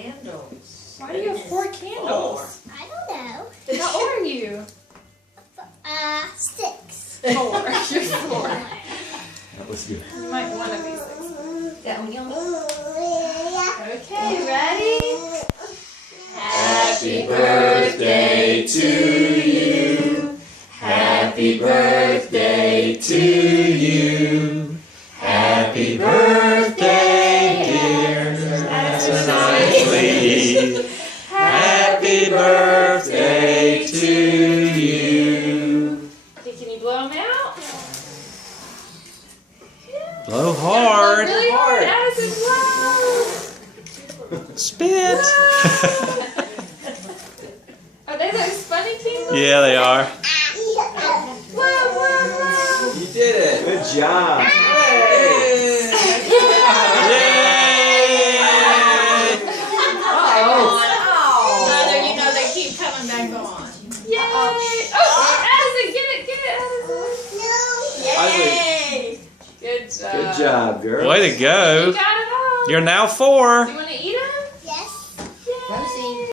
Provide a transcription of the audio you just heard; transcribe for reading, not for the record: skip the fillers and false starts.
candles. Why do you have 4 candles? I don't know. How old are you? 6. 4. You're 4. That was good. You might one of these things. That one young? Okay, ready? Happy birthday to you. Happy birthday to you. Happy birthday, dear Ashley. Happy birthday to you. Okay, can you blow them out? Blow hard. Really hard. Addison, blow. Spit. Are they those funny candles? Yeah, they are. Blow, blow, blow. You did it. Good job. Yay! Mother, you know they keep coming back on. Yay! Oh, Addison, get it, Addison. Yay! Good job. Good job, girl. Way to You go. got it all. You're now 4. Do you want to eat